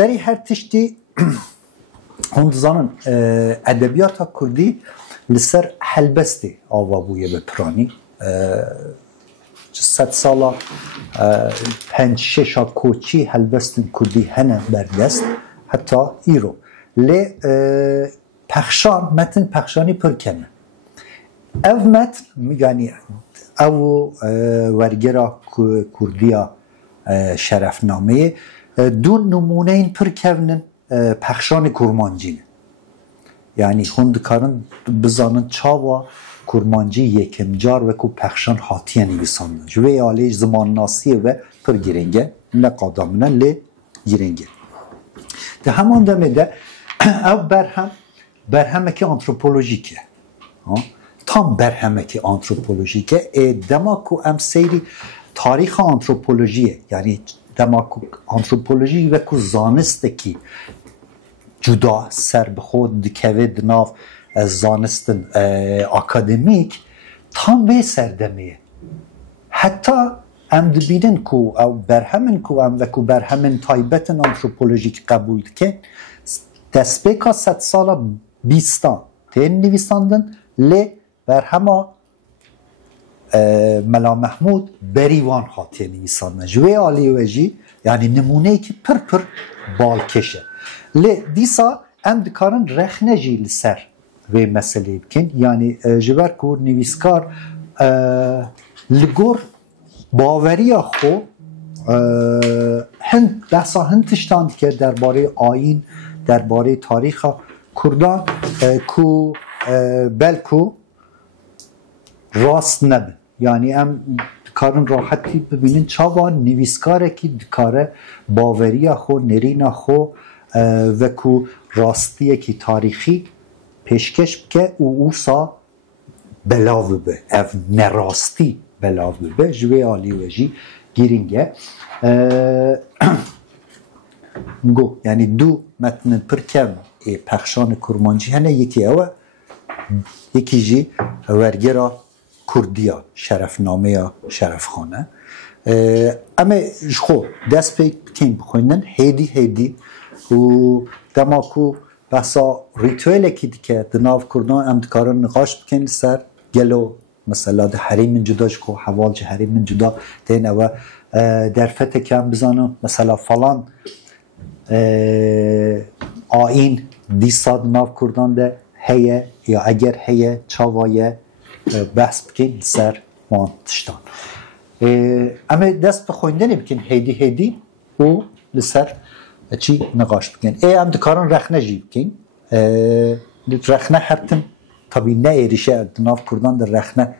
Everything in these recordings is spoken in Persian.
بری هر تشتی هند زنان ادبیات کردی لسر هلبستی آوابویه به پرانی 100 ساله 5-6 کوچی هلبستن کردی هنه بردست حتی ایرو لی پخشان متن پخشانی پر کنه او متن یعنی او ورگرا کردیا شرفنامه دو نمونه این پر کنن پخشان کرمانجی یعنی هندکارن بزانن چاوا کرمانجی یکم جار و کو پخشان هاتیه نویساندن جوی آلیج زمان ناسیه و پر گرنگه نه قادامنه لی گرنگه ده همان دمه ده او برهمه که آنتروپولوژیکه tam berhemeki antropolojike demaku em seyri tariha antropolojiye yani demaku antropoloji ve ku zanisteki cuda serbixod dikeve nav zanistin akademik tam ve serdemeye hatta em dibinin ku ev berhemin ku em ve ku berhemin taybetin antropolojik kabul dikin destpeka 100 sala 20 ten nivîsandin lê berhema Mela Mahmud berivan hatiye nivîsandin ji wê aliyê we jî yani nimuneyekî pir balkeş e lê dîsa em dikarin rexne jî li ser vê meseleyê bikin yani ji ber ku nivîskar li gor baveriya xwe hin behsa hin tiştan dike derbarê ayîn derbarê tarîxa Kurdan ku belku rast nebin yani em dikarin rahatî bibînin çawa nivîskarekî dikare baveriya xwe nêrîna xwe ve ku rastiyekî tarîxî pêşkeş bike û wisa belav bibe ev nerastî belav bibe ji wê alî we jî girîng e go yani du metnin pir kev pexşanê kurmancî hene yekî ew e yekî jî wergera Kurdiya şerefnameya Şerefxane em ê ji xwe dest pê bikin bixwînin hêdî û dema ku behsa rîtûelekî dike di nav Kurdan em dikarin nîqaş bikin li ser gelo mesela di herêmên cuda ji ku heval ji herêmên cuda tên ew derfeteke em bizanin mesela falan ayîn dîsa di nav Kurdan de heye ya eger heye çawa ye behs bikin li ser wan tiştan em ê dest bi xwîndenê bikin hêdî û li ser çî nîqaş bikin em dikarin rexne jî bikin rexne her tim tabii ne êrişe di nav Kurdan de rexne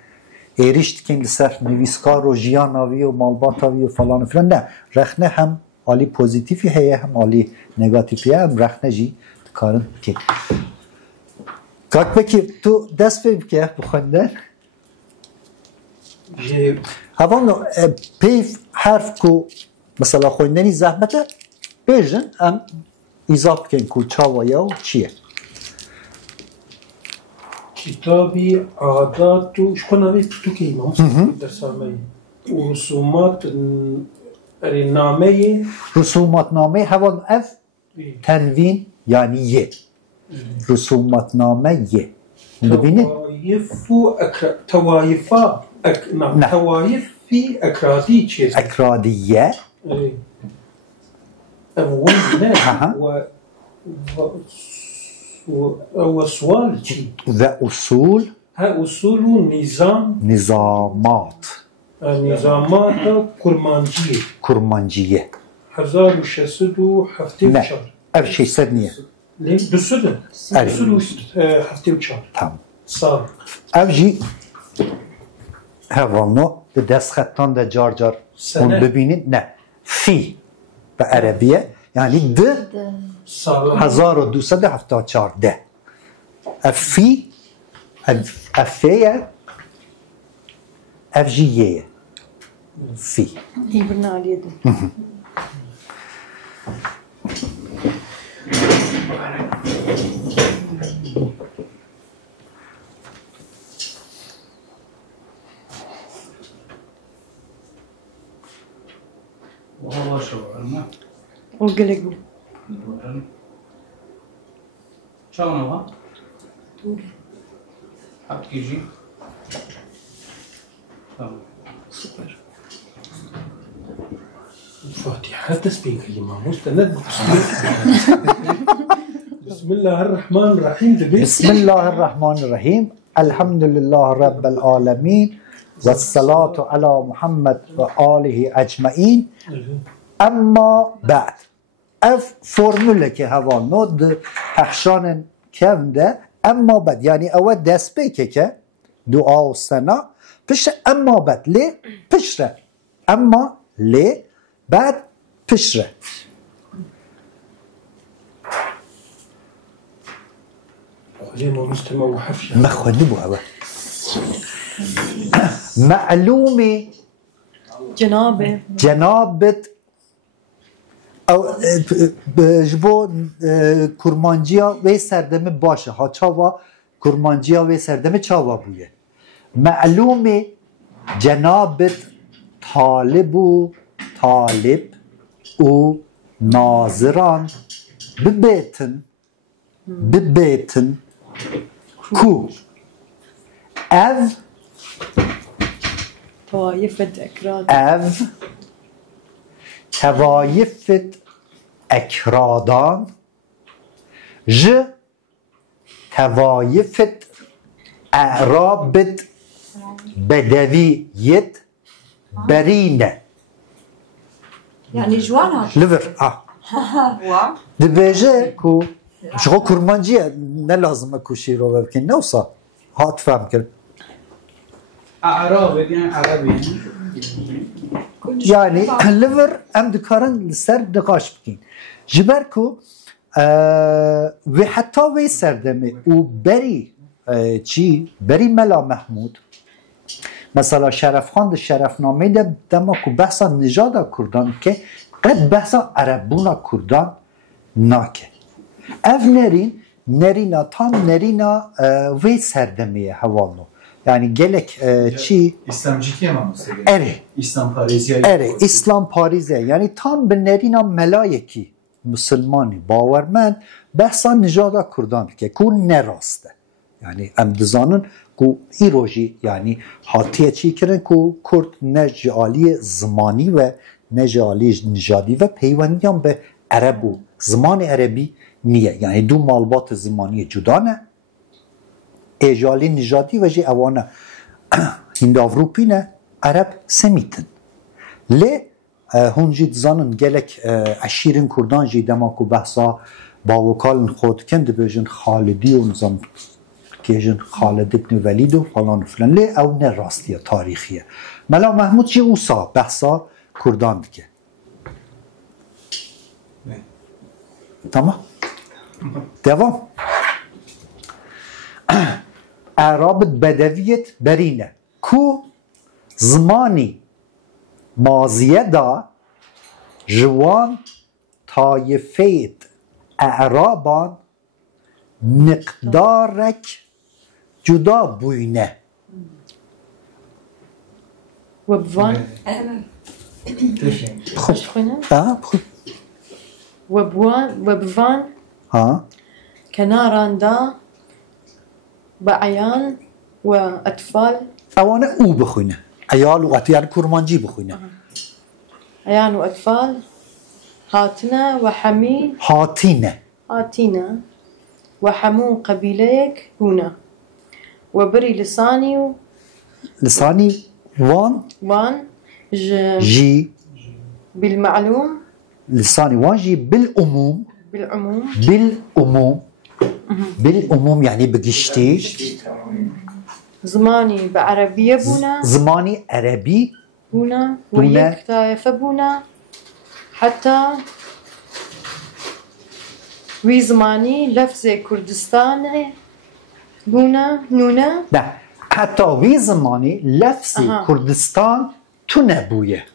êriş dikin li ser nivîskar û jiyana wî û malbata wî û falan filan ne rexne hem alî pozîtîfî heye hem alî negatifî hem rexne jî dikarin bikin Peki tu dest pê bike bi xwendin hevan peyv herf ku mesela xwendenî zehmet e bêjin em îzah bikin ku çawa ye û çi ye Kitabî adat û ji xwe navê pirtûkê mam dersameyê û rûsumat erê nameyê Rûsumatname hevan ev tenvîn yani ye Rûsumatname ye dibînin tewayîfa tewayîfî ekradî çê ekradiye ev wî ne ve sual çi ve usul usul û nizamat nizamata kurmanciye 1674 ev şeyser niye Dusudun. Hafte uçar. Tamam. Sağ. Ev jî hevalno di destxettan de car hûn bibînin ne fî bi Erebiye yani di 1274 de ev fî ev fê ye ev jî yê ye fî İbn Aliye'de. O gelek bu. شلونها؟ حط كيجي سوبر. فاتحة تسبيح كلمة مستند. بسم الله الرحمن الرحيم. بسم الله الرحمن الرحيم. الحمد لله رب العالمين والصلاة على محمد وآله أجمعين. اما بعد اف فرموله که هوانو ده پخشان کم ده اما بعد یعنی اول دست بیکه که دعا و سنا پشت اما بعد لی پشره اما لی بعد پشره خلينا مستمع وحفشة. ما خونده بو اول معلومه جنابت او جبو کرمانجیا وی سردمه باشه ها چاوا کرمانجیا وی سردمه چاوا بویه معلومه جنابت طالب و ناظران ببیتن کو او توایفت اکرادان توایفت اعرابت بدویت برینه يعني جوانا لفر دبیجه کو شغل کرمانجیه نلازمه کو شیرو ببکن نوصا هات فهم کرد اعراب يعني عربي يعني لفر ام دكارن سر نقاش بكين جبركو و حتى وي سردمه و بري چی بري ملا محمود مثلا شرف خان ده شرفنامه ده دما کو بحثا نژاد کردان که قد بحثا عربونا کردان ناکه اف نرینا تام نرینا وی سردمه حوالو yani gelek çi İslamcı ama mesela. ere İslam Parizya. ere İslam Pariz'e yani tam benlerina melayeki Müslümani باورمند بحثا نژاد کردان که کو نراسته yani امدزانن کو ایروژی yani hatiye çi kirin ku Kurd necali zmani ve necali nijadi ve peyvendiyan be Arabu zmani Arabi niye yani du malbat zmani cudane اجالی نژادی و جی اوانه هند آوروپینه عرب سمیتن لی هون جید زانن گلک عشیرین کردان جی دماکو بحثا با وکالن خود کند بیجن خالدی و نظام که جن خالد ابن ولید و فلان فلان لی او نه راستیه تاریخیه ملا محمود جی اوسا بحثا کردان دیگه تمام دوام اعراب بدویت برینه کو زمانی ماضیه دا جوان طایفیت اعرابان مقدارک جدا بوینه وبفان خب خب وبفان ها كناران دا بعيان وأطفال اوانه او بخونه عیال و اطیان کرمانجی بخونه عيان وأطفال هاتنا وحمون قبيليك هنا وبري لسانی وان جی بالمعلوم لسانی وان جی بالعموم يعني بقشتي زماني بعربية بونا زماني عربي بونا ويكتايف بونا حتى وي زماني لفظة كردستان بونا نونا لا حتى وي زماني لفظي كردستان تنبويه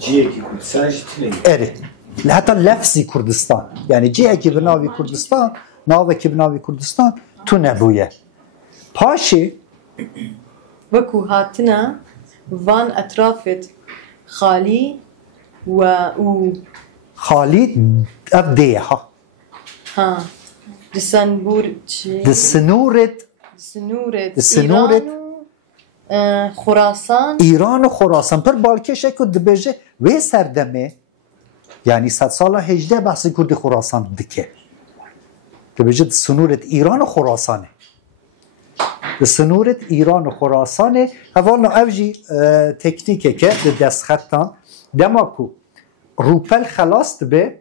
Ciyeki Kurdistan ciddi. اري حتى لفظي كردستان يعني جي اكي بناوي كردستان ناوكي بناوي كردستان تنبويه باشي وكو هاتنا فان أطرافت خالي و خالي أبديها ها دسنبور چی؟ السنورة سنورت ایران و خراسان ایران و خراسان پر بالکشه که دبیجه وی سردمه یعنی 100 سال 18 بحث کرد خراسان دکه دبیجه سنورت ایران و خراسانه سنورت ایران و خراسانه اولا اوجی تکنیکه که دست خطان دماکو روپل خلاص به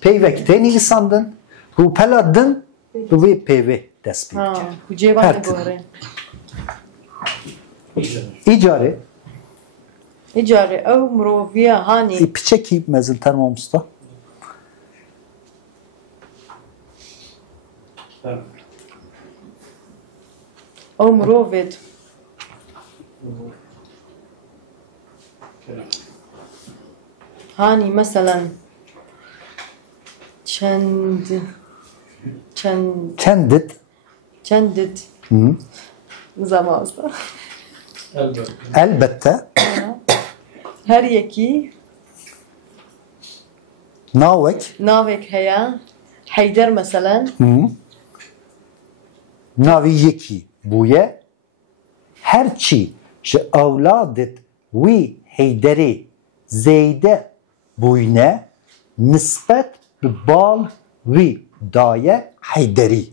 پیوکته نیساندن روپل دن دوی پیوه دست بید کرد کجای باید باره ایجاره او مروفیه هانی ای پیچه کی مزنتر مامستا او مروفید هانی مثلا چندت زمازده البته هر یکی ناوک هیا حیدر مثلا ناوی یکی بویه هرچی که اولادت وی حیدری زیده بوینه نسبت به بال وی دایه حیدری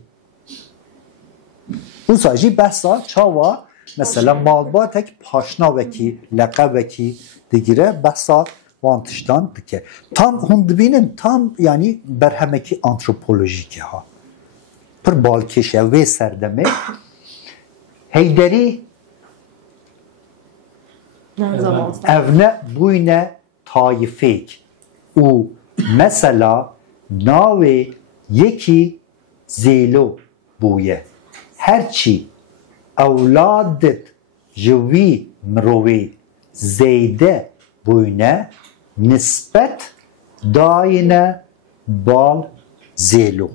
اون ساجی بحثا چاوا مثلا مالباتک پاشنا وکی لقب وکی دیگره بحثا وانتشتان دکه tam هم دبینن tam yani برهمکی antropolojik ha پر بالکشه و سردمه هیدری evne buyne taifek u mesela nave yeki zelo buye herçi evladet jwi mrovi zeyde buyne nispet dayine bal zelo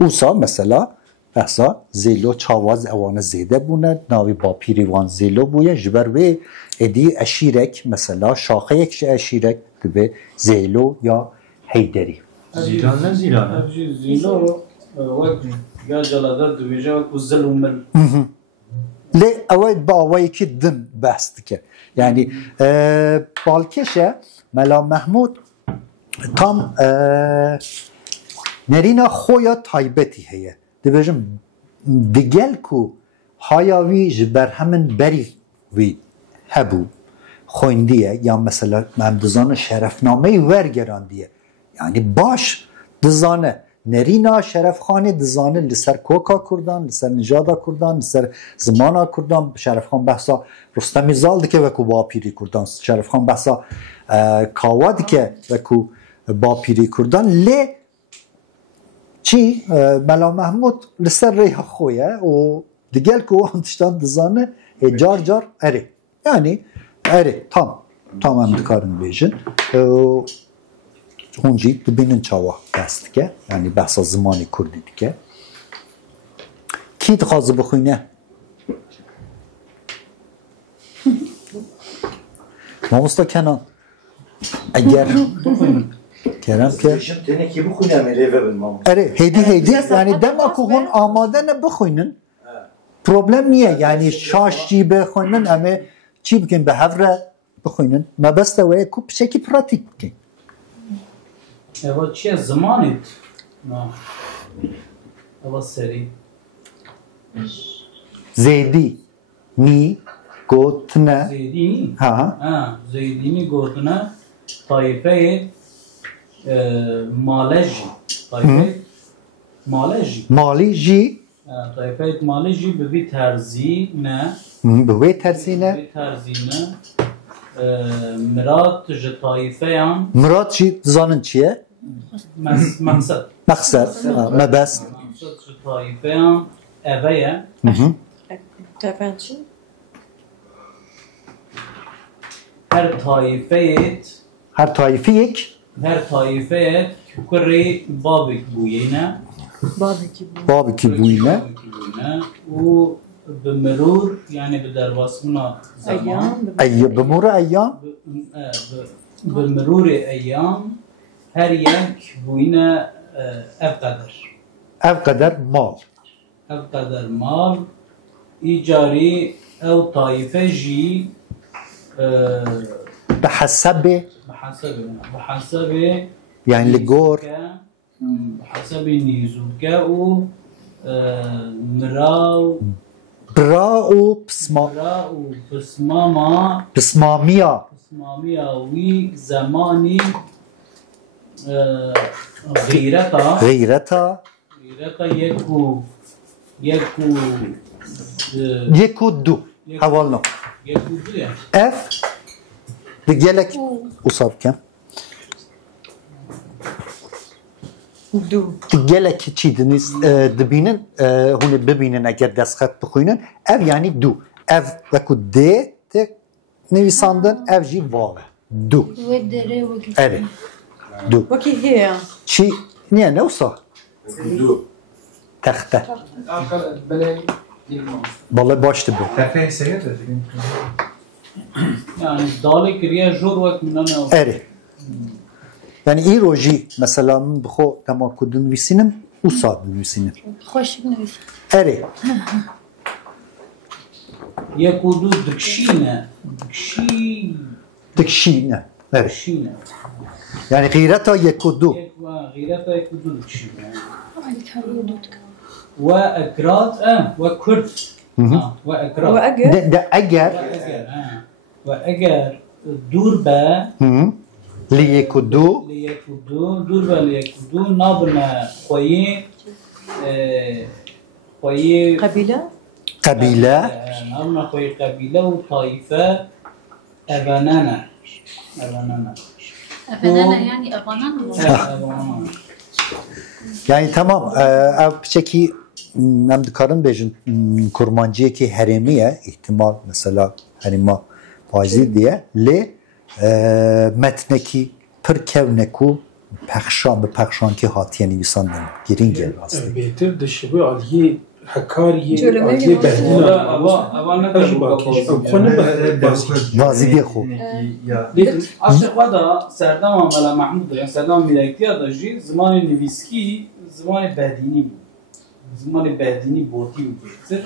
اوسا مثلا بحثا زیلو چاواز اوان زیده بونه ناوی با پیریوان زیلو بویه جبر و ادی اشیرک مثلا شاخه یک اشیرک به زیلو یا حیدری زیلان نه زیلان زیلو وقت یا جلادر دویجه و زلومن لی اوید با اوایی که دن بحث که یعنی بالکشه ملا محمود tam نرینا خویا تایبتی هیه دبیجم دگل کو هایاوی جبر همین بری وی هبو خویندیه یا مثلا ممدزان شرفنامه ورگراندیه یعنی باش دزانه نرینا شرفخانه دزانه لسر کوکا کردان لسر نجادا کردان لسر زمانا کردان شرفخان بحثا رستمی زال دکه وکو با پیری کردان شرفخان بحثا کاوا دکه وکو با پیری کردان لی چی ملا محمود لسر ریح خویه و دیگل که او انتشتان دزانه جار جار اره یعنی اره tam هم دکارن بیجن هونجی دبینن چاوا دست که یعنی بحثا زمانی کردی دیگه کی دخوازه بخوینه مامستا کنان اگر کرم که تنه کی بخونم ریوه بالمام اره هیدی یعنی دما که هون آماده نه بخوینن پروبلم نیه یعنی شاشی بخوینن اما چی بکن به هفره بخوینن ما بسته وی کوب شکی پراتیک بکن اوا چیه زمانیت نه اوا سری زیدی نی گوتنه زیدینی ها زیدینی گوتنه طایفه مالجی طایفه مالی جی طایفه مالجی به وی ترزی نه به وی ترزی نه مراد ج طایفه هم مراد چی زانن چیه؟ مقصد مبست مقصد ج طایفه هم اوه تفن چی؟ هر طایفه یک کری بابک بوینه بابکی بوینه و بمرور يعني بدرباسمنا زمان بمرور أيام بمرور أيام هر يك بوينا أفقدر مال أفقدر مال إيجاري أو طائفة جي بحسب يعني لجور بحسب نيزوكا و مراو بسمامية وي زماني غيرتا يكو دو حوالنا اف بقالك أصاب كم دو تقالك چی دبینن هون ببینن اگر دست خط بخوینن اف یعنی دو اف وکو ده نویساندن اف جی واقع دو اره دو وكي هي چی نیه نوسا دو تخته بالا باشت بو تخته سيئة يعني دالي كريا جور وقت مننا اره yani iyi roji mesela من بخو تمام کدن ویسینم او ساعت نویسینم خوش بنویس اره يكودو دكشينة دکشینه اره دكشينة yani غیرتا یکودو غيرتا يكودو دكشينة عليك هالو دوتك وأكراد وكرد وأكراد واجر ده اگر وأجر دور با لیکودو دور با ليكودو نابنا خويه قبيله قبیله نابنا خويه قبيلة وطائفة أبانانا يعني أغنان yani tamam ev çeki nem dikarım bejin kurmancıya ki heremiye ihtimal mesela herima faizi diye le metneki per kevneku pekşan be pekşan ki hatiye nivisan girin gel aslında. بهتر دشبه علیه حکاریه جلوه علیه نگاه. بهدینا أبا اجی باکیش او خونه بازی Vazi diye xo. أصل خدا سردام ملا محمود يعني سردام ملكتي هذا جي زمان نويسكي زمان بهديني زمان بهديني بوتي وبيتر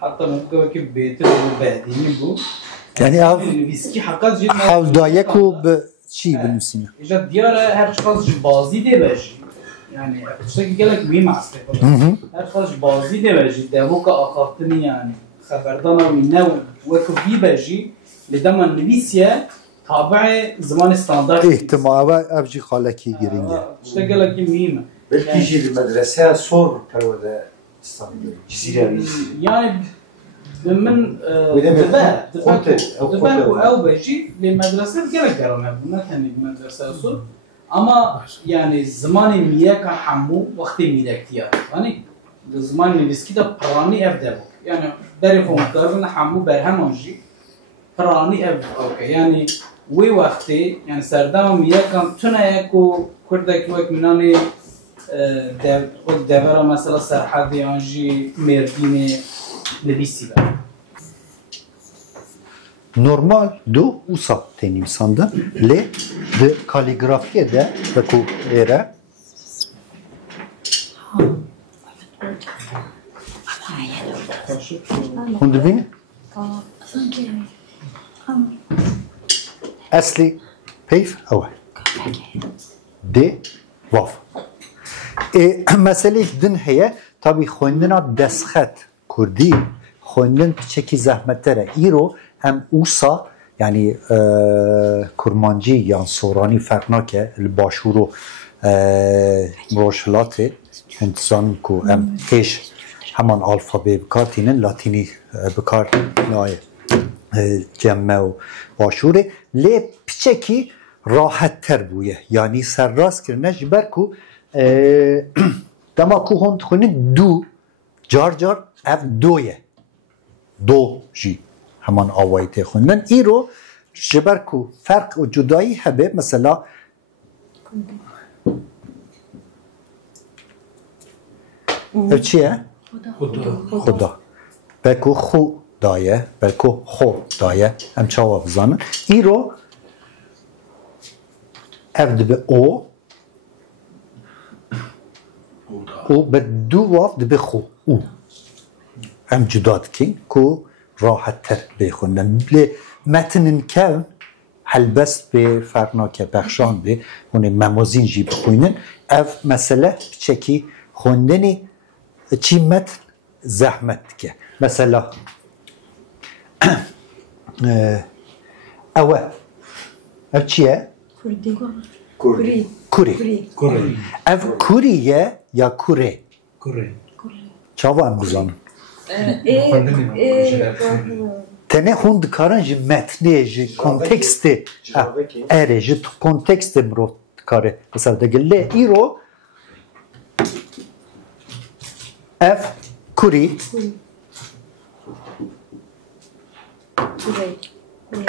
حتى ممكن كيف بيتر وبهديني بو Yani ev نويسكي حقا جي havdaya ku be çi bilmişsin. إذا ديارة هر شخص جي بازي دي باجي يعني أشتكي قالك مين معصب هر شخص بازي دي باجي دهوكا أخاطني يعني خبردانا وينو وكفي باجي لدما النويسيا تابع زمان ستاندرد İhtimal ev jî xaleki girin gel. أشتكي قالك مين بلكي يجي المدرسة صور كرودا استانبول جزيرة يعني من دبا أو باجي للمدرسة قالك قالنا بنتهني المدرسة أصول أما يعني زمان مياه كان حمو وقت مياه كتير يعني زمان نويسكي ده براني أبدأ يعني داري فمتدربنا حمو برهم أنجي براني أبدأ أوكي يعني وي وقتي يعني سردام مياه كان تنايكو كردك وقت مناني دبرا مثلا سرحدي أنجي مرديني نويسي بقى Normal do usa tenivsanda le de kaligrafiye de beku era Hundu bini? sanki Asli peyf awal. De vav. Mesele din heye tabi خوندنا دسخط کردی خوندن چکی زحمتره ایرو هم اوسا یعنی کرمانجی یا سورانی فرق نکه الباشورو روشلاته انتظام کو هم خیش همان الفابه بکارتینن لاتینی بکار نای جمعه و باشوره لی پچکی راحت تر بویه یعنی سر راست کرنه جبر کو دما کو هند خونی دو جار جار اف دویه دو جی همان آوایته خوندن ای رو جبر کو فرق و جدایی هبه مثلا اف چیه؟ خدا بلکو خو دایه بلکو خو دایه ام چاوا بزانن ایرو اف دبه او او به دو واف دبه خو او ام جدا دکین کو راحت تر بخوندن بله متنن کون هلبست به فرناک بخشان به اون ممازین جی بخوینن اف مسئله چکی خوندنی چی متن زحمت که مثلا اوه اف چیه؟ Kurdi. Kurdi. کوری کوری اف کوریه یا کوره کوری چاوا ام بزانم خوندنی تنه خوند کارن جی متنی جی کنتکستی اره جی کنتکست مرو کاره مثلا دگله ایرو اف کوری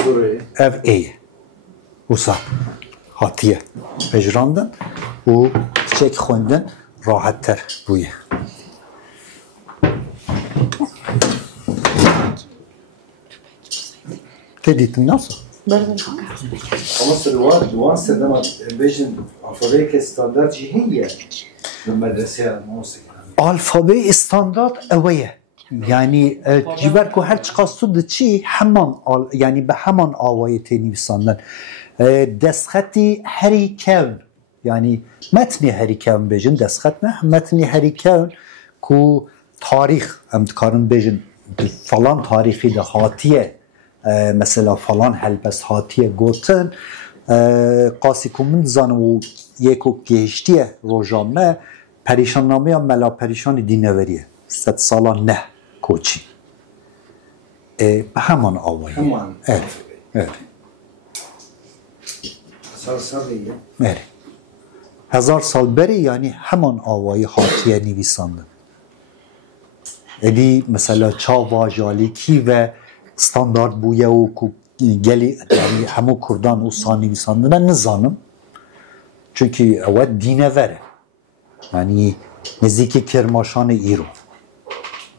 Kurdi. ev eye. Usa hatiye ecrandın u çiçek xwendin rahattir bûye. Te dîtin nasıl? Ama duan sedema bejin alfabeyke standart jî heye li medreseya musiki. Alfabe standart eveye. Yani ciber ku her çıkası da çi hemen yani be hemen avayı tenivsandan. Destxeti heri kevn yani metni heri kevn bejin destxet ne metni heri kevn ku tarih em dikarin bejin falan tarihi de hatiye mesela falan helbest hatiye gotin qasi ku min zanim u yeko gehiştiye rojame perişanname mela perişani dineveriye 100 sala ne koçi hemen avayı Hemen. evet evet Sarsaviye. evet 1000 sal beri yani hemen avayı hatiye nivisandın eli mesela çava jaliki ve standart bu ya o geli yani hemu kurdan o sani nivisandın ne zanım çünkü evet dine vere yani niziki kermaşan İro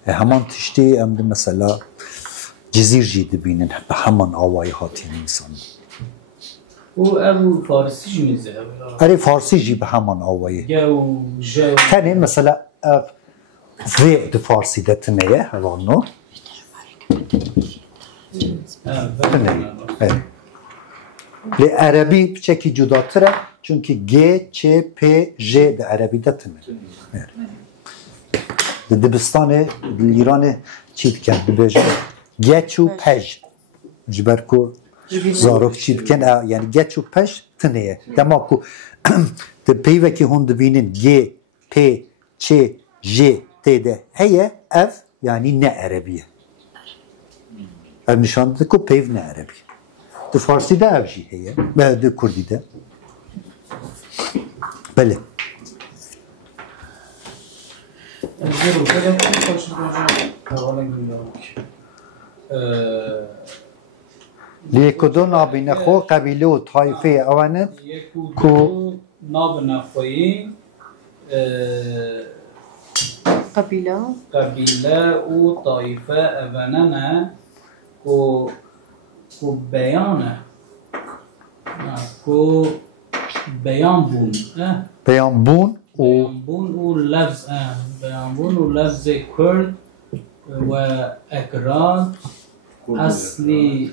hemen tişti emdi mesela cizirci dibinin hemen avayı hatiye nivisandın او ابو فارسی چی میزه؟ اری فارسی جی به همان آوایی جو جو تنی مثلا وی د فارسی ده تنیه هلانو تنیه لی عربی چکی جدا تره چونکه G, Ç, P, J de عربی ده تنیه ده دبستان ایران چی بکن ببیجه گچ و پج جبر کو زارok چی بکن yani geç و peş tıneye demek ki de peyve ki hon dibinin G, P, Ç, J, T de heye ev yani ne Arabiye ev nişandı ki peyv ne Arabi de Farsi de ev jî heye de Kurdi de bele زیرو کدام خوش می‌کنم حوالا گیرم لیکودون آبینه خو قبیله و طایفه اوانه کو ناب نفوی قبيلة قبیله و طایفه اوننه کو بیانه کو بیان بون beyan bun o بیان بون و لفظ بیان بون و لفظ کرد و اکراد اصلی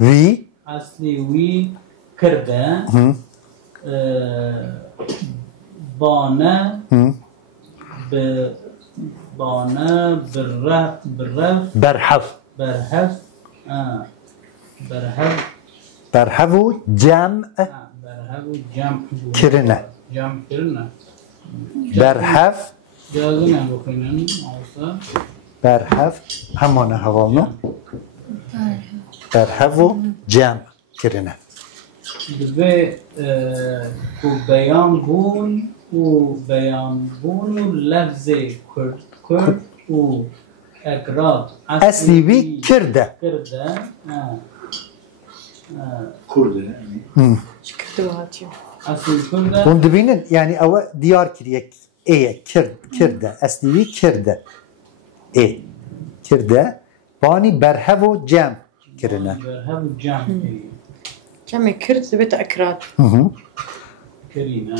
وی کرده بانه berhav berhav و cem kirine berhav berhav hamane havalno berhav و cem kirine دوی کو بیان بون و لفظ کرد و اکراد asli vi kirde کرده Kurdi. شكرتو هاتيو اصلی کرده bunu dibinin yani ava diyar kiriyek eye kirde asli vi kirde ای کرده بانی برهو و جمع کرنه هم جمع کرین كم كرد بيت أكراد کرین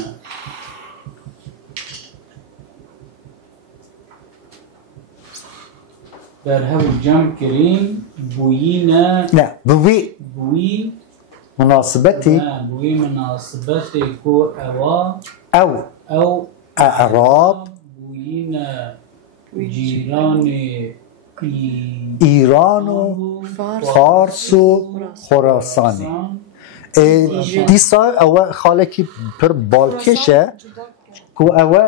در هم جمع کرین بویینا نه بوی بویی مناسبتی بویی مناسبت کو اوا او او اعراب بویینا جیران ایران و فارس و خراسانی دیسا او خاله کی پر بالکشه کو او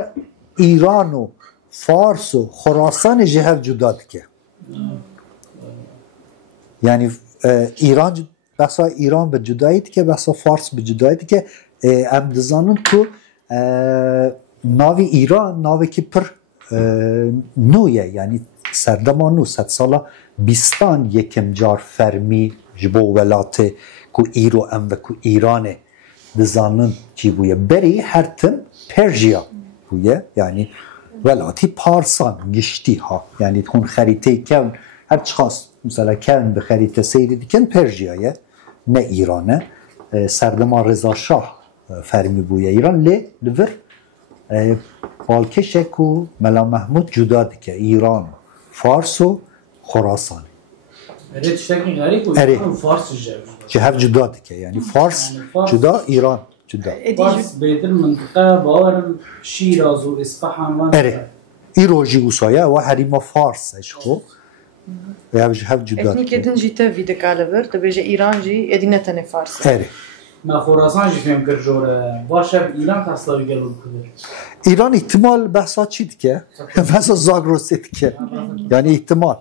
ایران و فارس و خراسان جهت جدا که یعنی ایران بسا ایران به جدایی که بسا فارس به جدایی که ام دزانون که ناوی ایران ناوی که پر نویه یعنی سردمان نو 100 ساله بیستان یکم جار فرمی جبو ولات کو ایرو ام و کو ایرانه دزانن چی بویه بری هر تم پرژیا بویه یعنی ولاتی پارسان گشتی ها یعنی تون خریطه کن هر چخواست مثلا کن به خریطه سیری دیکن پرژیایه نه ایرانه سردمان رضا شاه فرمی بویه ایران لور بالکشه کو ملا محمود جدا دیگه ایران فارس و خراسان اره تشتاکی غریب و اره. ایران فارس جهت جدا دیگه یعنی فارس یعنی فارس جدا ایران جدا فارس بیدر منطقه باورم شیراز و اصفهان و اره ای روژی اوسایه و حریم فارس اشخو و یا جهت جدا إثني دیگه كدن جيتا في دكالفر تبيجي إيران جي إدينا تاني فارس اره ما خراسان جی فهم کر جوره باشه ایران تصلاوی گلو کدر ایران احتمال بحثا چی دیگه؟ بحثا زاگرسه دیگه یعنی احتمال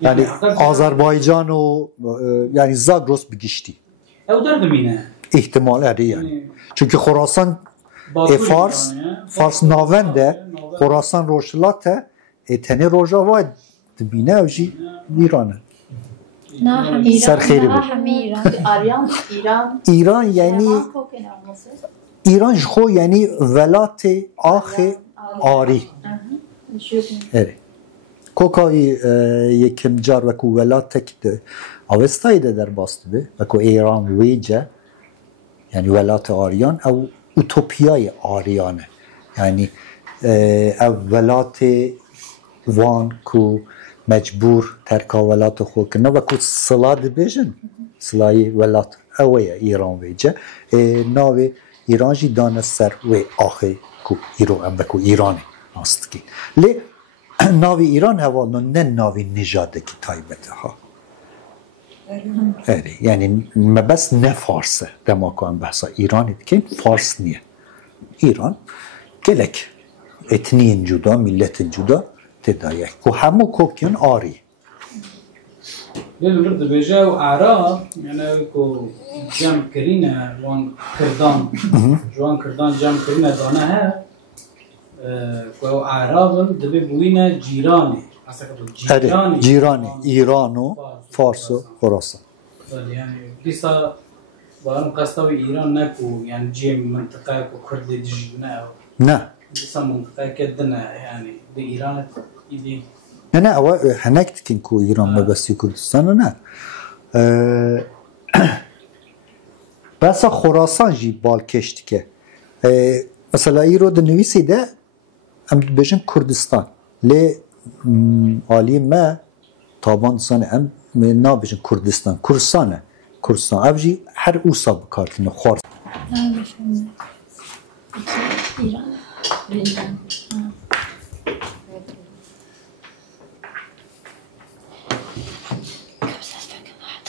یعنی آذربایجان و یعنی زاگرس بگشتی او در دمینه احتمال اره یعنی چون خراسان فارس ناونده خراسان روشلاته تنه روژا باید دبینه اوجی ایرانه نه سر خیلی بود ایران ایران یعنی ایران خو یعنی ولات آخ آری اره کوکای یکم جار وکو ولات که اوستایی ده در باسته به وکو ایران ویجه یعنی ولات آریان او اوتوپیای آریانه یعنی او ولات وان کو مجبور ترکا ولات خود کنه و کو صلا دبیجن صلای ولات اوه ایران ویجه ناوی ایران جی دانه سر و آخه کو ایران ام بکو ایرانه هست که لی ناوی ایران هوانو نه ناوی نژاده که تایبته ها اره یعنی بس نه فارسه دما کنم بحثا ایرانی که فارس نیه ایران گلک اتنین جدا ملت جدا تدایه که همو کوکیان آری لیل ورد بیجه و اعراب یعنی که جمع کرینه وان کردان جوان کردان جمع کرینه دانه ها که اعراب دبی بوینه جیرانه اره جیرانی ایران و فارس و خراسان یعنی دیسا بارم قصداوی ایران نکو یعنی جیم منطقه کو کردی دیجونه نه دیسا منطقه که دنه یعنی دی ایران ایدی نه اوه هنک تکن که ایران مبستی کردستان نه بسا خراسان جی بال کشتی که مثلا ای رو دنویسی ده هم بجن کردستان لی آلی ما تابان سانه هم نا بجن کردستان کردستان او جی هر اوسا بکارتنه خورد ایران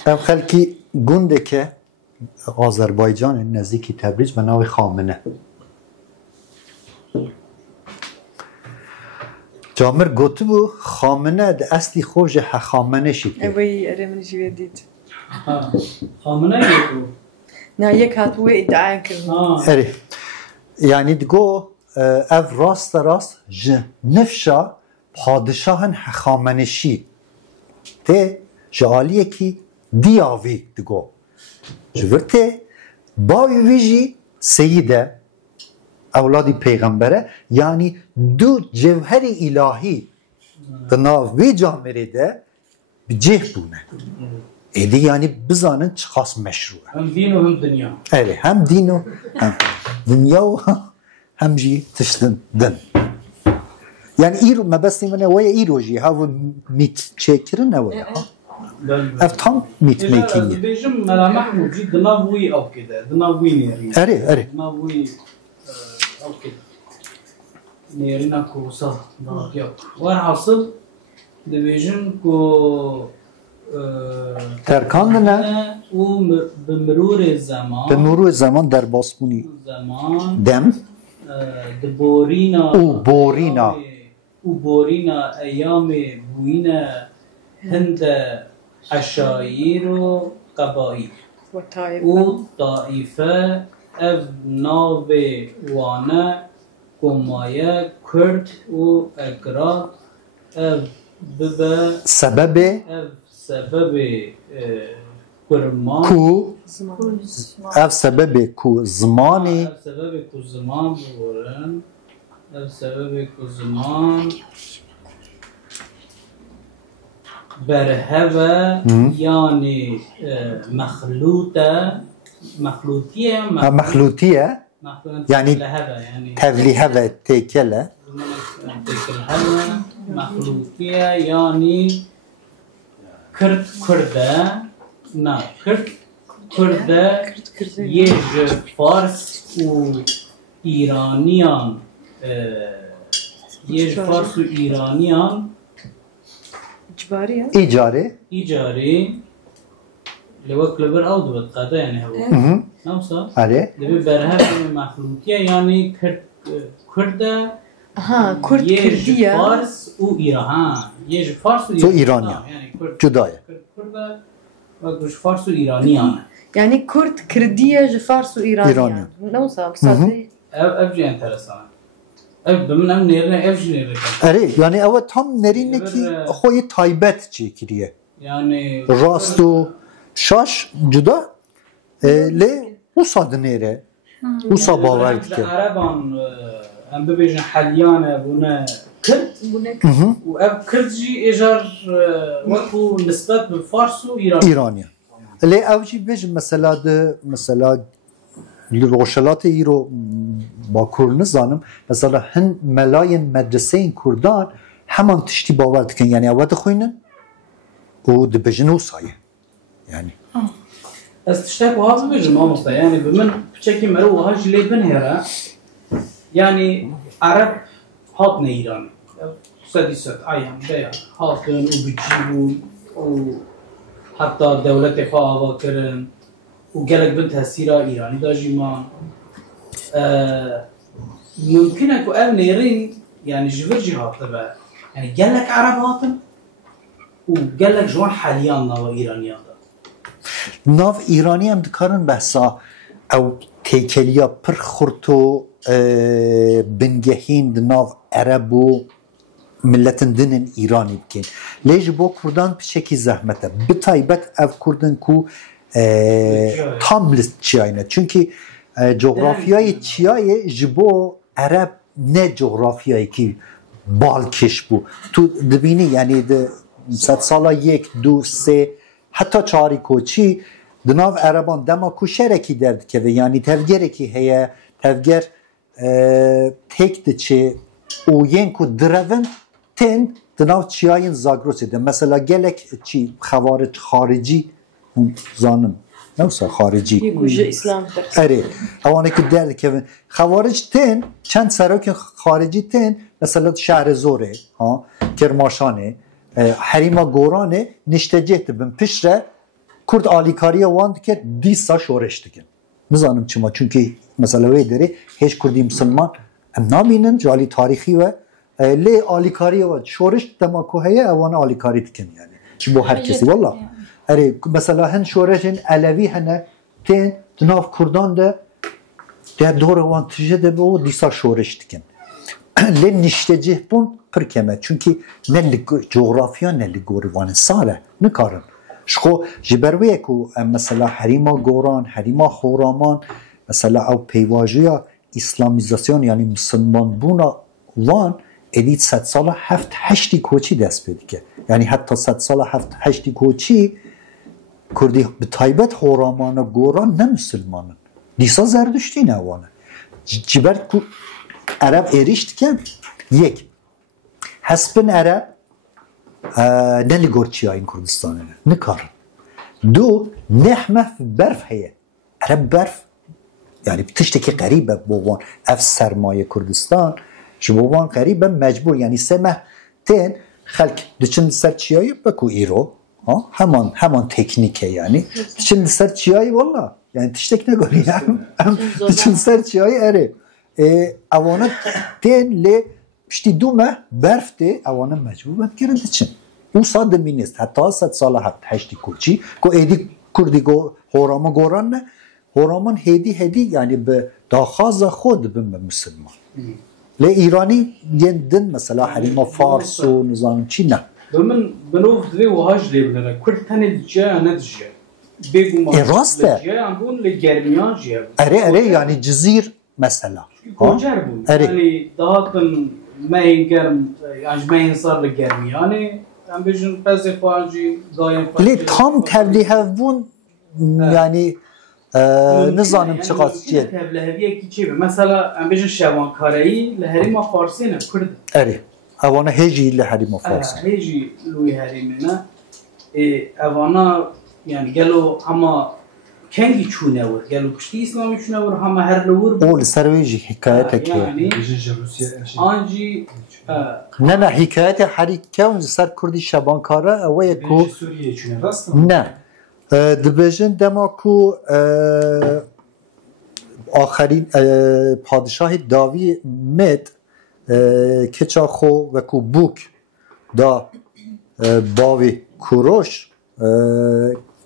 هم خلکی گونده که آذربایجان نزدیکی تبریز و ناوی خامنه جامر گوتو بو خامنه ده اصلی خوش خامنه شید أبي أرمني جي ديد خامنه یکو نا يك هاتوي إدعاء كرنا اره یعنی دگو او راست نفشا پادشاهن خامنه شید ده جالیه کی دیاوی دگو جورته باوی ویجی سیده اولادی پیغمبره یعنی دو جوهر الهی بناو وی جامعه ده بجه بونه ایدی یعنی بزانن چه خاص مشروعه هم دین و هم دنیا اره هم دین و هم دنیا و هم جی تشتن دن yani İro mebestimine ve İroji ha mit çekirin ne var? Ev tam mit making. Dibêjim mela Mehmûd jî di nav wî ew kide, di nav wî nêrîne. Ere. Di nav wî ew kide. Nêrîna ku wisa daqiya. Werhasıl dibêjim ku Terkan ne? û bi mirûrê zaman Bi nuru zaman derbasbuni dem di borîna û borîna eyamê bûyîne hinde eşayîr û qebaîl û taîfe ev navê wane komaye Kurd û Ekrat ev bibe sebebi ev sebebê kurman ku ev sebebi ku zamanı ev sebebê ku ziman bigorin ev sebebê ku ziman berheve yani mehlutiye yani tevlihe ve tekele mehlutiye yani Kürde ye Fars u İraniyan ye Fars u İraniyan İcari lewek leber ew dibet qada yani hewa namsa اره dibe berhev mehlutiye yani Kürde Kurd Kürdiye Fars u İran ye Fars u İraniyan yani cudaya Kürde ve Fars u İraniyan yani Kurd Kürdiye ji Fars û İraniyan. Newsa bisatî ev jî enteresan. Ev bimin em nêrine ev jî nêrine اره yani ev tam nerine ki xoyi taybet çekiriye yani rast û şaş cuda le usa dinere usa baver dike Araban em bibêjin helyan bûne Kurd û ev Kurd jî êjar wekû nisbet bi Fars û İran İraniyan le ev jî bêjin mesela li roşelatê îro Bakur nizanim mesela hin melayên medreseyên Kurdan heman tiştî bawer dikin yani ew dixwînin û dibêjin wîsaye yani Ez tiştek wiha bibêjim mamosta yani bi min piçekî me re wiha jî lê binêre yani Ereb hatine İranê sedî sed ayan beyan hatin û bicîbûn û heta dewletê xwe ava kirin û gelek bin tesîra İranî da jî man mümkün e ku ev nêrîn yani ji vir jî hatibe yani gelek Ereb hatin û gelek ji wan heliyan nava İraniyan da Nav İranî em dikarin behsa ew têkeliya pir xurt û bingehîn di nav Ereb û milletin dinin İranî bikin. Lê ji bo Kurdan pişekî zehmet e. Bi taybet ev Kurdin ku tam li çiyayne. Çünkü coğrafyayê çiyayê ji bo Ereb ne coğrafyayekî balkêş bû. Tu dibînî yani di sed sala yek, du, sê heta çarî koçî di nav Ereban dema ku şerekî derdikeve yani tevgerekî heye tevger tek diçe û yên ku direvin tên di nav çiyayên Zagrosê de mesela gelek çî xewaric xaricî zanin newsa xaricî ji İslam erê ewanekî derdikevin xewaric tên çend serokên xaricî tên mesela şehrê Zorê ha Kermaşanê Herîma Goranê nişteceh dibin pişre Kurd alîkariya wan dike dîsa şoreş dikin. Nizanim çima çünkü mesela wê derê hêj Kurdî Müslüman em nabînin ji alî tarîxî ve lê alîkariya wan şoreş dema ku heye ewan alîkarî dikin yani. Ji bo her kesî valla. Erê mesela hin şoreşên Elevî hene tên di nav Kurdan de dora wan tije de bo dîsa şoreş dikin. Lê niştecih bûn pir keme çünkü ne li coğrafya ne li gorî wan sare nikarin. Şko ji ber wê ku em mesela Herîma Goran, Herîma Xoraman mesela ew peyvajiya İslamîzasyon yani Müslüman bûna wan ادید 100 سال 7-8 کوچی دست بده که یعنی حتی 100 سال 7-8 کوچی کردی به تایبت هورامان و گوران نه مسلمانن دیسا زردشتی نوانه جبر کو عرب ایریشت که یک حسبن عرب نلی گرچی های این کردستانه نکارن دو نحمه برف هیه عرب برف يعني بتشتكي قريبة بوان اف سرمایه کردستان جبوان قريبة مجبور يعني سمهتين خلق دچن سر چیایی بکو ایرو همان تکنیکه يعني دچن سر چیایی والله يعني تشتك نگاری دچن سر چیایی اره اوانه تین لی پشتی دومه برف ده اوانه مجبور بند کرن دچن او صادمی نیست حتی 100 سال 7-8 کوچی که ایدی کردی گو هورامه گوران نه هورامان هدی یعنی به داخاز خود به مسلمان لی ایرانی یندن مثلا حریم فارس و نظام چی نه من بنوف دوی وهاج لیبلره کرد تنه جا ندجا بگو ما راسته جا هم بون لگرمیان جا اره یعنی جزیر مثلا گوجر بون یعنی دهاتن مهین گرم یعنی مهین سار لگرمیانه هم بجن پس فاجی دایم لی تام تبلیه بون یعنی نظام چقدر چیه تبلیغیه کی چیه مثلا ام بجن شوان کاری لهریم فارسی نه کرد اره اوانا هجی لحریم فارسی هجی لوی حریم نه اوانا يعني قالوا هما كان يشون اور قالوا بشتي اسلام يشون اور هما هر لور قول سرويجي حكايتك يعني انجي نه حكايتي حريكه سر كردي شبانكاره او يكو سوریه چونه راست نه دبیجن دماکو آخرین پادشاه داوی مد کچاخو و کو بوک دا باوی کوروش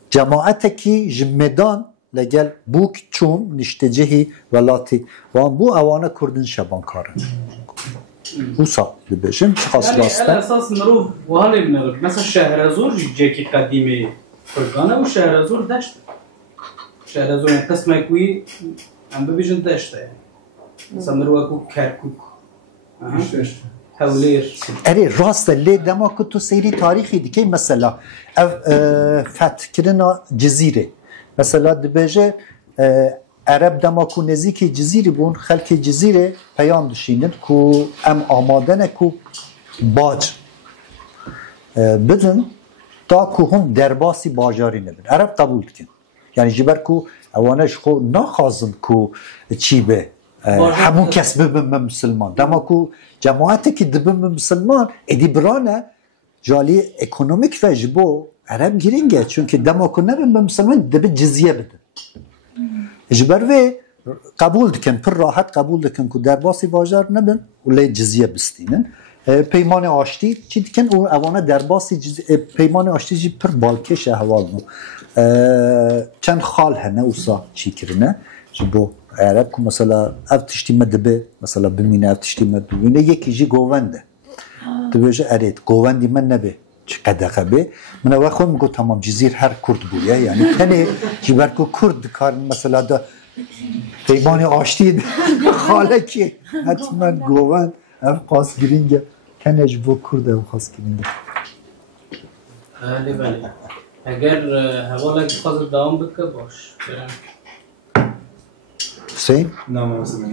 جماعت کی جمدان لگل بوک چوم نشتجهی ولاتی وان بو اوانه کردن شبانکاره بوسا دبیجن خاص راسته على اساس نروح وهالي بنروح مثلا شهرزور جاكي قديمه فرقانه وشهرزور دشت شهرزور قسمه کوی هم ببیجن دشت يعني مثلا نروح کو کرکوک هولیر اره راست لی دما که تو سیری تاریخی دیگه مثلا فتح کردن جزیره مثلا دبیجه عرب دما که نزدیک جزیره بون خلک جزیره پیام داشتند که ام آمادن که باج بدن تا که هم درباسی باجاری نبین عرب قبول کن یعنی جبر که اوانش خو نخواستند که چی به همون کس ببین مسلمان دما که جماعتی که دبین مسلمان ادی برانه جالی اکونومیک فجبو عرب گیرینگه چون که دما که نبین مسلمان دبی جزیه بده جبر و قبول دکن پر راحت قبول دکن که درباسی باجار نبین ولی جزیه بستینن پیمان آشتی چی دکن اون اوانه درباسی پیمان آشتی جی پر بالکشه حوال نو چند خال هنه اوسا چی کرنه جبو عرب که مثلا اف تشتی مدبه مثلا بمینه اف تشتی مدبه یکی جی گوونده دبیجه ارید گووندی من نبه چه قدقه به من اول خود میگو تمام جزیر هر کرد بویه یعنی تنه جبر که کرد کار مثلا دا پیمان آشتی خاله که حتما گووند اف قاس گرینگه کنه جبو کرد اف قاس گرینگه بله اگر حوالا که خواست دوام بکه باش حسین؟ نه مثلا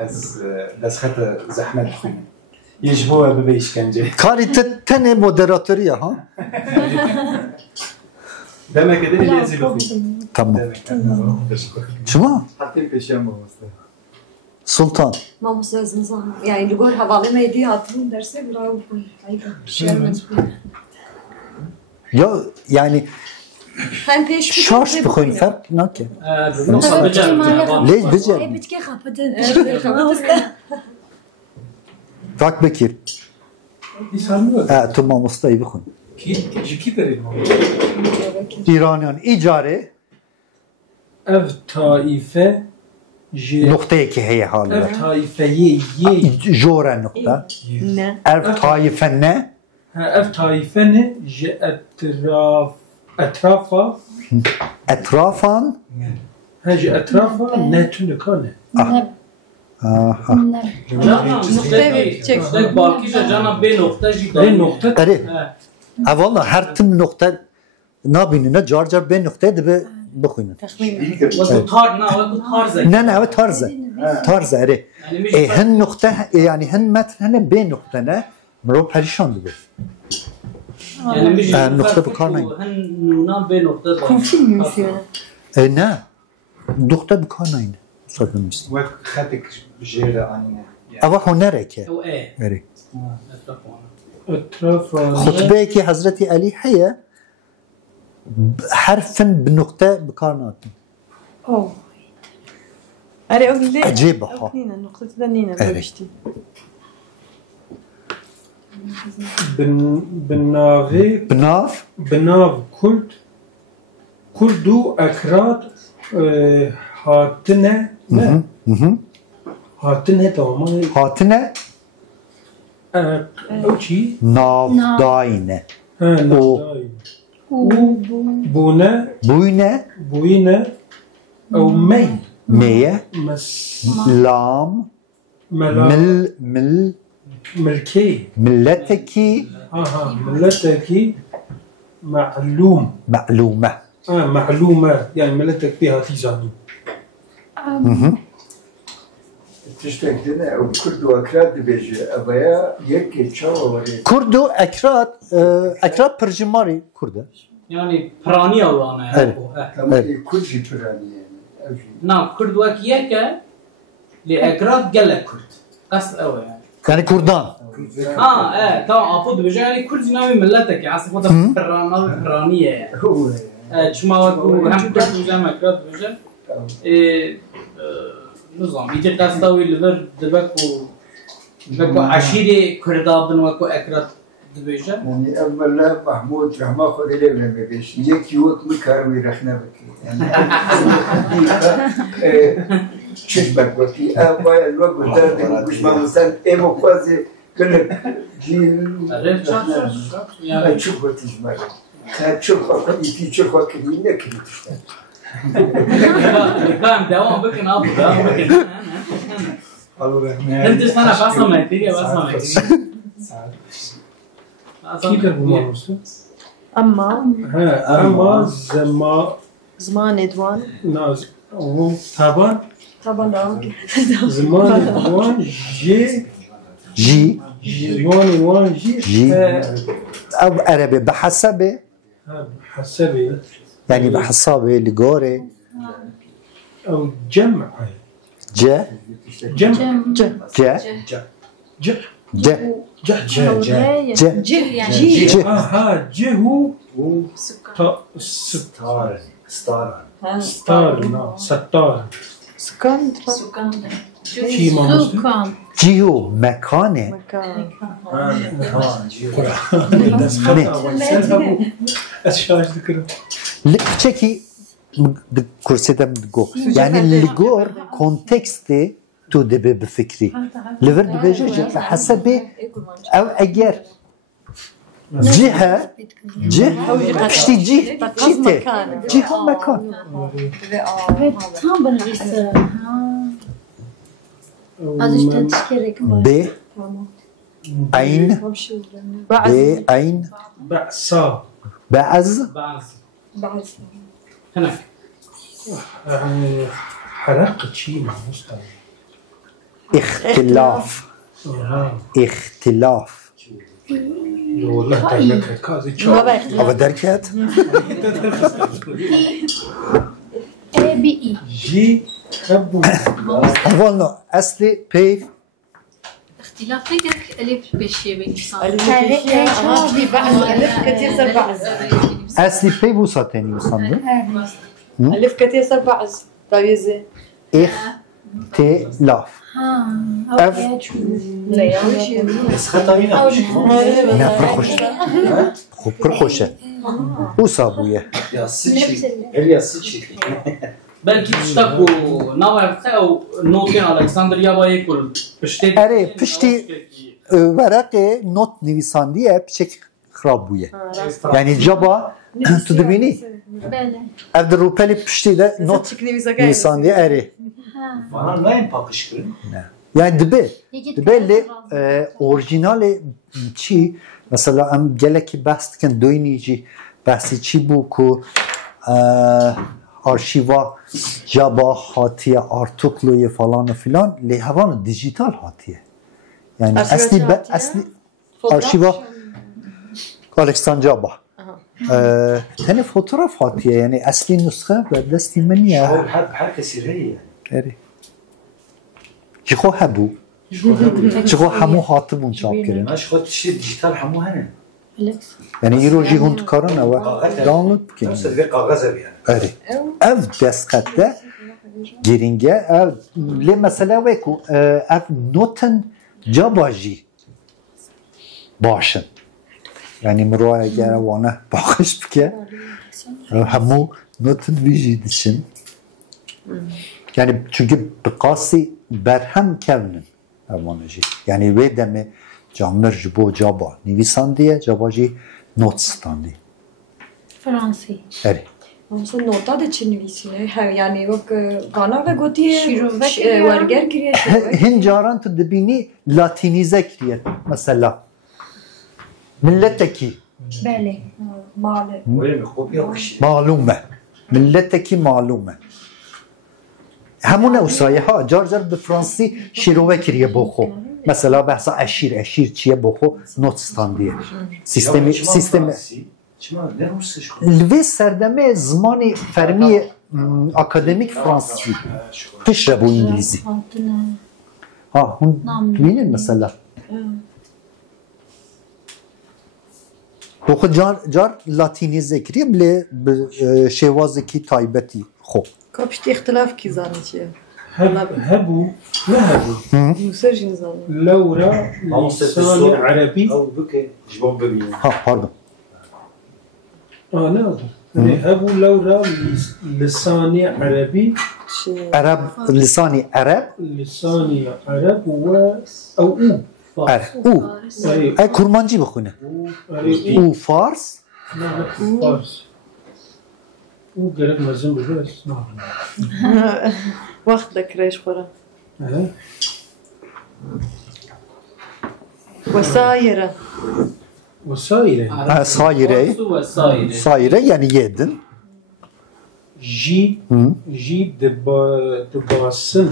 از دستخط زحمت بخونیم یجبوه به اشکنجه کاری تنه مدراتوریه ها؟ دمه که دلی لیزی بخونیم تمام شما؟ حتی پیشیم بامسته سلطان ما مساز نظام يعني اللي يقول حوالي ما يدي هاتون درسه براو یا یعنی هم پیش شاش بخوین فرق نکه لیج بجر بتكي خبطن فاک بکیر تو ما مستایی بخون کی دارید ما ایرانیان ایجاره اف طائفه نقطه که هی حالا اف طائفه یه جوره نقطه نه اف طایفه نه اف طائفه نه ج اطرافا اطرافان هج اطرافا نه تو نکانه آها نقطه باقیش جانا به نقطه جی به نقطه اره اولا هر تم نقطه نابینه جار جار به نقطه دبه بخوینن واسه تار نه واسه تار زد نه او تارزه اره هن نقطه يعني هن متن هن به نقطه نه مرو پریشان دبه یعنی میشه نقطه بکار نیم هن نونان به نقطه Confirme, monsieur. نه نقطه بکار نیم صد نمیست وقت خطك بجيرة عنينا او هنره که او ای اره اطراف خطبه که حضرت علی حیه حرفا بنقطه بکار ناتن Oh. أري أقول عجيبة، ها. أقنينا نقطة ذنينا أري. بشتي. بناوی بناف بناو کلد و اکراد هاتنه نه هاتنه تماما هاتنه او چی؟ ناف داینه نافدای بونه بوینه او می میه مس لام ملا ملکی ملتکی ملتکی معلوم معلومه معلومه يعني ملتك فيها تيزاني تشتاق لنا وكل وكرات بيجي أبايا يكي تشاو وري کردو اکراد پرجماری کرده یعنی پرانی اوانه تمام كل شيء فراني يعني أوجي نه کرد وکیه که لی اکراد گله کرد قصد اوه يعني یعنی کردان tamam afod بجا يعني كل زناوي ملتك يعني عصفة فرانية يعني هو چما وقت هم كل بجا مكرات بجا نظام يجي تستوي لبر دبكو عشيري كردابن وكو اكرات دبجا يعني أولا محمود رحمة خود اللي بنا بيش يك يوت مكاروي رخنا بكي يعني شبك وكي أبايا الوقت ده مش ما مستند إيمو قازي كلك جيل يعني تشوف وتجمع تشوف أكيد تشوف أكيد كذي تشتغل كان دوام بكن ابو دوام بكن انت استنى بس ما تيجي بس ما كيف ترجمة أما أما زمان دوان ناز هو طبعا طبعا زمان دوان جی زمان وان جي او عربي بحسب حسبي يعني بحساب لغوري أو جمع جا جمع جا ج جا ج جا جا جهو ستار ستار ستار سكان شي ما مسلم جيو مكانه مكان بس خطأ والسلام أشاش ذكر لكتشكي كرسي ده مدقو يعني اللغور كونتكستي تو دبي بفكري لفر دبيجي جت حسب او اجر جهة بشتي جهة جهة مكان tam بنغيس ازش تشكيلك ب عين ب عين بعصا بعز بعض هناك حرقة شيء مع مستوى اختلاف اختلاف والله تعلق كازي شو او دركات اي بي اي جي أبو اولنا اصلي بيف اختلاف فكرك ألف بالشيء هذه بعض ألف كتير صار بعض اصلي بيف وساتني وصلنا ألف كتير صار بعض طيزة اختلاف اف لا يا وشي بس خطأينا نه پرخوش خوب پرخوشه او صابویه يا سيتشي إليا سيتشي بلكي تشتكوا نوع او نوتين الكسندريا باي كل بشتي اره پشتی ورق نوت نویساندیه پشک خراب بویه یعنی جابا تو دبینی بله اف در روپلی پشتی ده نوت نویساندیه اره Falan neyim pakışkırın? Yani dibe li orijinal çi mesela em geleki bahs dikin doynici bahsi çi bu ku arşiva caba hatiye artukluyu falan filan li havan dijital hatiye. Yani asli arşiva Alexander Caba. Tane fotoğraf hatiye yani asli nüshe ve desti meni ya. Herkes rey. Evet. Jixo hebu. Jixo hamu hatibun çap kirin. Aş xod şey dijital hamu hene. Yani iroji hund karan ve download bikin. Nasıl bir kağıt ev yani. Evet. Ev deskette giringe ev le mesela ve ku ev noten cabaji başın. Yani mroya gere wana bakış bike. Hamu noten vijid için. Yani çünkü bıkası berhem kevnin evanıcı. Yani ve deme camlar jibo caba nivisan diye cabacı not standi. Fransi. Evet. Mesela nota da çinivisiye. Yani yok gana ve gotiye Şirovek verger kiriye. Hin caran tu dibini latinize kiriye mesela. Milletteki Bele. Male. Öyle mi? Kopya kişi. malume. Milletteki malume. همونه وسایه ها جار به فرانسی شیروه کریه بخو مثلا بحثا اشیر چیه بخو نوت استاندیه سیستم Çima ne Rusya şu? الوی سردمه زمان فرمی اکادمیک فرانسی تشره بو انگلیزی ها هم بینید مثلا بخو جار لاتینیزه کریه بله شوازه کی تایبتی خو Kapıştı ihtilaf ki zannediyor. هبو ما هبو Musajin zannediyor. لورا لسان عربي Al buke jibon bebiyim. ha pardon نقدر يعني هبو لورا لسان عربي Arap lisani Arap لسان عرب و او u ay kurmancı bakune u Fars فارس او قرب مزن بجوز Vaktle kireç kora. Vesaire. وسائل sayire Vesaire. sayire yani yedin جي دباسن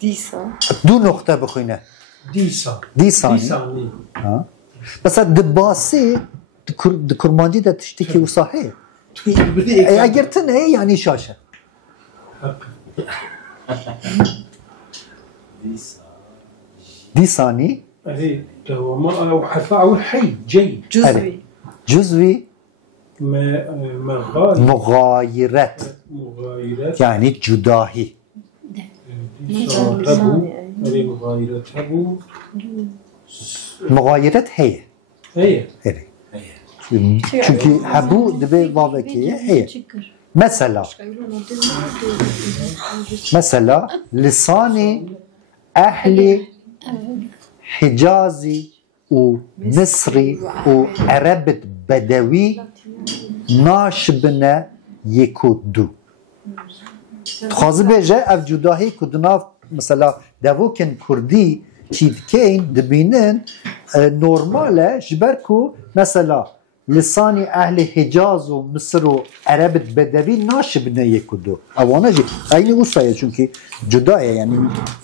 Disa. du nokta bakune ديسا disani ديساني ha mesela dibasi kurmancı da tişteki usahe eğer tın yani şaşa disani هذه هو ما او حفاء الحي جي Cüzvi. cüzvi مغاير mugayiret مغايرات yani cudahi هبو هذه مغايرات هبو mugayiret heye هي evet çünkü habu dibe vavekiye heye mesela lisani ehli Hicazi و مصري و عرب بدوي ناشبنا يكودو تخازي بيجا اف جداهي كودنا مثلا دافوكن كردي تشيدكين دبينن نورماله جبركو مثلا لساني اهل حجاز و مصر و عرب بدوي ناشبنا يكودو اوانا جي aynı usaya çünkü cüda yani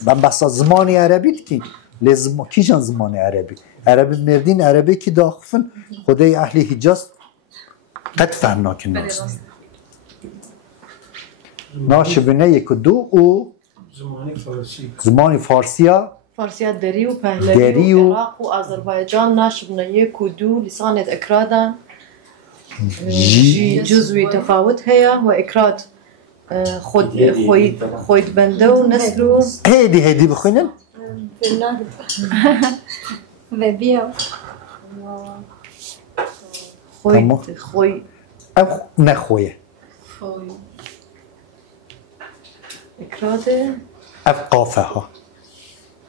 ben bahsa zamanı Arabi ki لازم كيجان زمان عربي عربي مردين عربي كي داخفن خدای اهل حجاز قد فهمنا که ناس ناشبنه یک دو و زمان فارسیا فارسيا دري وبهلوي وعراق وأذربيجان ناشبنا يكو دو لسانة إكرادا جزوي تفاوت هي وإكراد خويد بندو نسلو هيدي بخونن وبيو خوي او نخويه إكراده اف قافها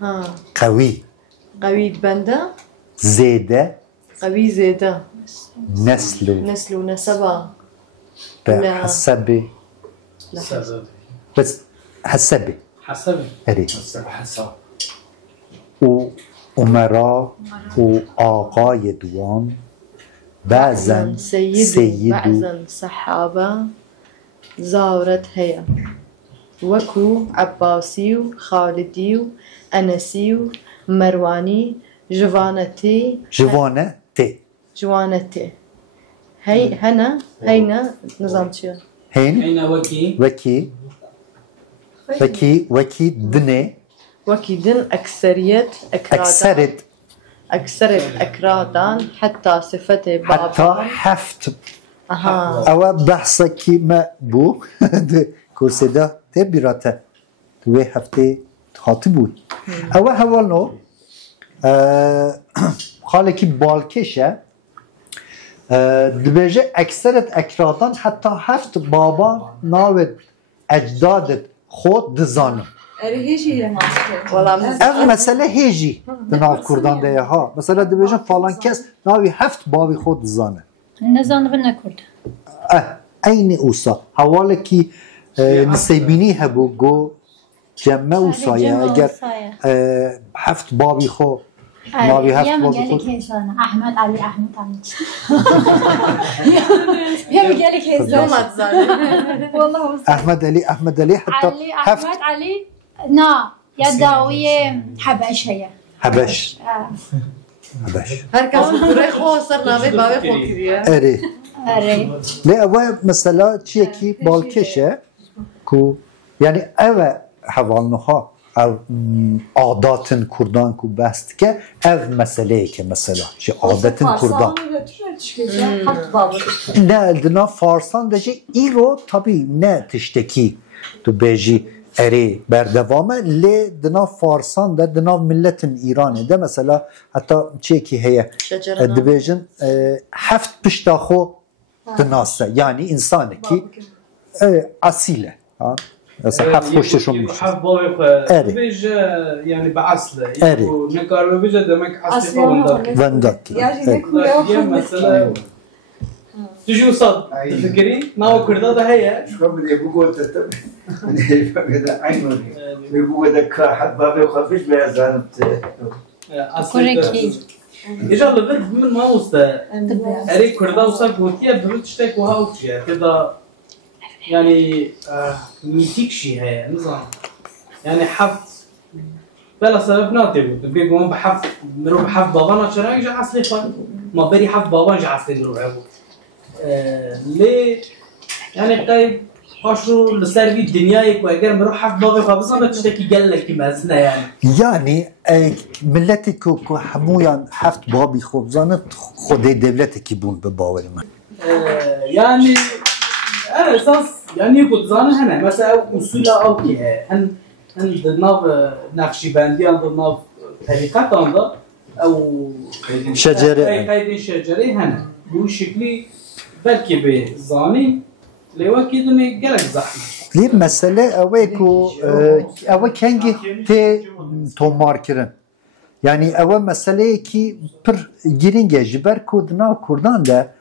ها قوي بنده زيده قوي زيده نسلو نسبه بحسب بس حسبي حسب اری حساب و امرا و آقای دوام بعضا سيد بعضا سحابة زاورت هي وكو عباسي خالدي أنسي مرواني جوانتي جوانتي هي هنا نظام شو هين أين وكي دني وكي دن أكثرية أكثرت أكرادان حتى صفته بابا حتى حفت أو بحثك ما بو كوسيدا تبيراته توي هفته خاطبون أو هوالنو خالكي بالكشه دبيجي أكثرت أكرادان حتى حفت بابا ناود أجدادت خود دزانه هیچی اف مسئله هیجی به ناو کردان ده ها مثلا دبیجن فلان کس ناوی هفت بابی خود زانه نزانه به نکرد این اوسا حواله کی نسیبینی هبو گو جمع اوسایه اگر هفت بابی خود ناوی هفت بابی خود احمد علی یا میگه کیسان احمد علی حتی هفت احمد علی نه یا داوی حبش هیا حبش هر کس دوره خواه سر نامه بابه خود کریه اره نه اوه مثلا چیه کی بالکشه کو یعنی اوه حوالنها او عاداتن کردان کو بست که او مسئله که مثلا چی عادتن کردان نه دنا فارسان دشه ای رو طبیعی نه تشتکی تو بیجی اری بردوامه لی دنا فارسان ده دنا ملتن ایرانه ده مثلا حتی چی که هیه دبیجن هفت پشتا خو دناسه یعنی انسانه که اصیله مثلا هفت خوششون میشه هفت بابی خواه بیج یعنی به اصله نکار بیج دمک اصلی ونداکی یه مثلا تجي وصل تفكرين ما هو كردا ده هي شو بدي بقول تتم هذا عينه بيقول ده كحد بابي وخفيش بيزانت كوريكي إيجا لبد من ما وصل أري كردا وصل قوتيه بروت تشتك وهاوتشيا كده يعني ميتيك شيء هي نظام يعني حفظ بلا سبب ناتي بيقوم بحفظ نروح بحفظ بابانا شرا يجي عصلي خان ما بري حفظ بابا يجي عصلي نروح عبو ليه يعني طيب خاشو لسر الدنيا يكو اگر مروح حفظ بابا خابزنا تشتكي قال لك مثلا يعني ملتي كو حمويا حفظ بابي خبزانه خود دولت کی بون به باور من يعني انا اساس يعني كنت زانه هنا مثلا اصولها او كي هن ضمن نقشبندي ضمن طريقات عنده او قيد شجري هنا بو شكلي بلكي بزاني لواكي دوني قالك زحمه ليه مساله اويكو او كانجي تي تومار كرن يعني اول مساله كي بر جيرينجا جبر كودنا كردان ده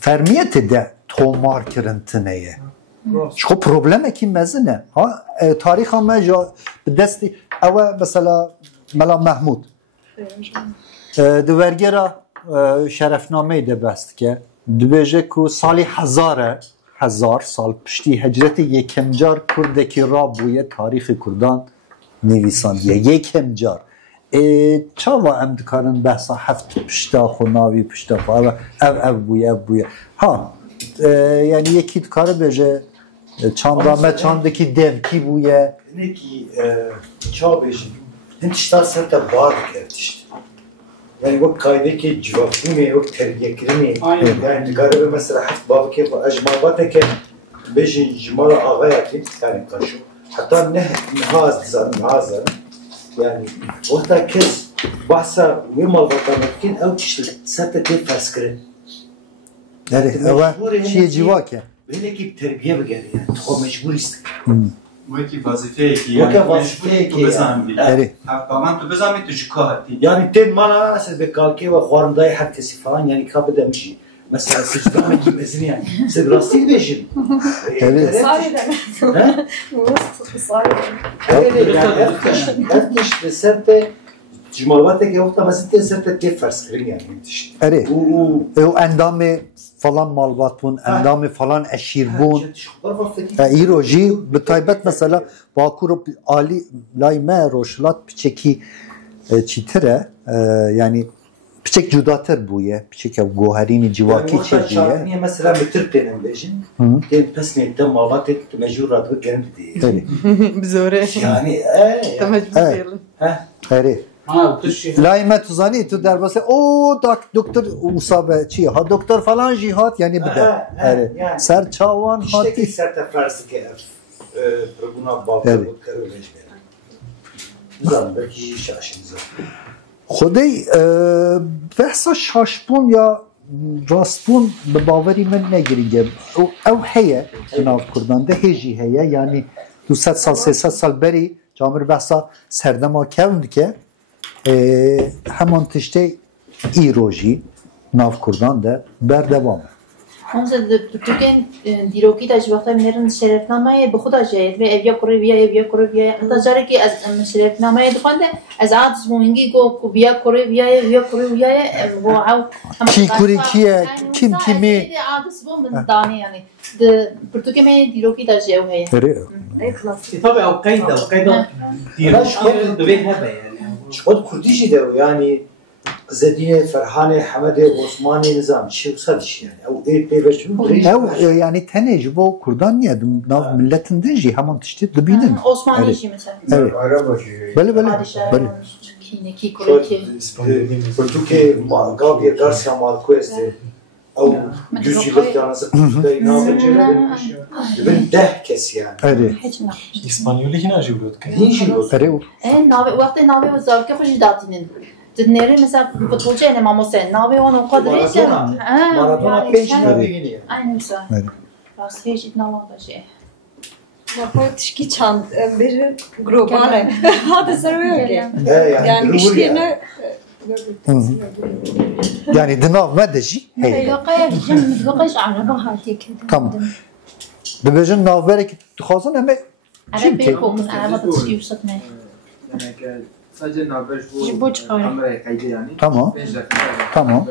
فرميت ده تومار كرن تنيه شو بروبلمه كي مزنه ها تاريخ ما جا بدستي او مثلا ملا محمود دوورگرا شرفنامه ده بست که دوبیجه که سالی هزار سال پشتی هجرت یکم جار کردکی را بویه تاریخ کردان نویساندیه یکم جار چاوا امدکارن بحثا هفت پشتا خوناوی پشتا خو او بویه ها یعنی یکی دکاره بیجه چاندامه چاندکی دم کی بویه نکی چا بیشی انتشتار سرطه بار کردشت يعني وقت قاعدة كي جوابيني وقت تربية كريمي يعني نقارب مثلا حفظ بابا كيف أجمالاتك بيجي جمال آغاياتي يعني قاشو حتى نهاز يعني وقتها كز بحثا ويما الغطانتكين أو تشتغل ساتة كيف فاسكرين يعني هو شيء جواكي بيني كي بتربية بقى يعني تخو مجبور يستك وکی وظیفه کی یعنی بزنی من تو بزنی تو چیکار يعني تين مانا اساس بقالكي وخوارنداي حتى سفان يعني كابدا مشي mesela sıçrama giymesini yani. Siz rastlayı beşin. Evet. Sahiden. Sahiden. Evet yani hep işte serte Cumhurbaşkanı yok da mesela serte diye farz kırın yani. Evet. O endamı falan malbat bun, endamı falan eşir bun. İroji bitaybet mesela Bakur Ali Layme Roşlat piçeki çitire yani piçek cudatır bu ya. Piçek ev goharini civaki çekiyor. Niye mesela bitir benim bejin. Den pesnette malbat et mecbur rahat gelin diye. Biz öyle. Yani Mecbur diyelim. Evet. Layme tuzani tu derbase o doktor musabe çi ha doktor falan cihat yani bir de. Evet. Ser çavan hati. İşte serte farz ki buna bağlı karılmış. Zan belki şaşınız. خدای بحثا شاشبون یا راستبون به باوری من نگیرینگه او هیه جناب کردان ده هیجی هیه یعنی 200 سال 300 سال بری جامر بحثا سردما کند که همان تشته ایروژی ناف کردان ده بردوامه Hamza Türkiye'nin diroki da jivakta minerin şerefnameye bu kadar jayet ve evya Koreviya hatta jare ki az şerefnameye dukande az ads muhingi ko viya Koreviya bu av ki Kurikiye kim kimi ads bu min dani yani de Türkiye me diroki da jev heye tabii o kayda diroki de hebe yani o Kurdişi de yani زدیه فرحان حمد عثمانی نظام چی وصلش يعني او ايه بيبشون او يعني تنج بو كردان يا ناف ملتن دجي همان تشتي دبينن عثماني شي مثلا evet بله ki Kureki Türkiye Gabriel Garcia Marquez او yüzyıllık tanesi Türkiye'de ben de kes yani evet İspanyol'u yine ajulot ki evet nave vaqte nave o zavke hoş datinin Dinleri mesela futbolcu yani Mamosen, navi onu kadar Maradona pençe değil. Aynı mesela. Bas hiç nalada şey. Napoleon'ki çant bir globale. Hadi sarıyor ki. Yani işlerine يعني دناف ما دجي tamam ببجن نافبرك تخاصن هم انا بيكم انا ما تشي وصلنا sadece naber bu kameraya kaydı yani. Tamam.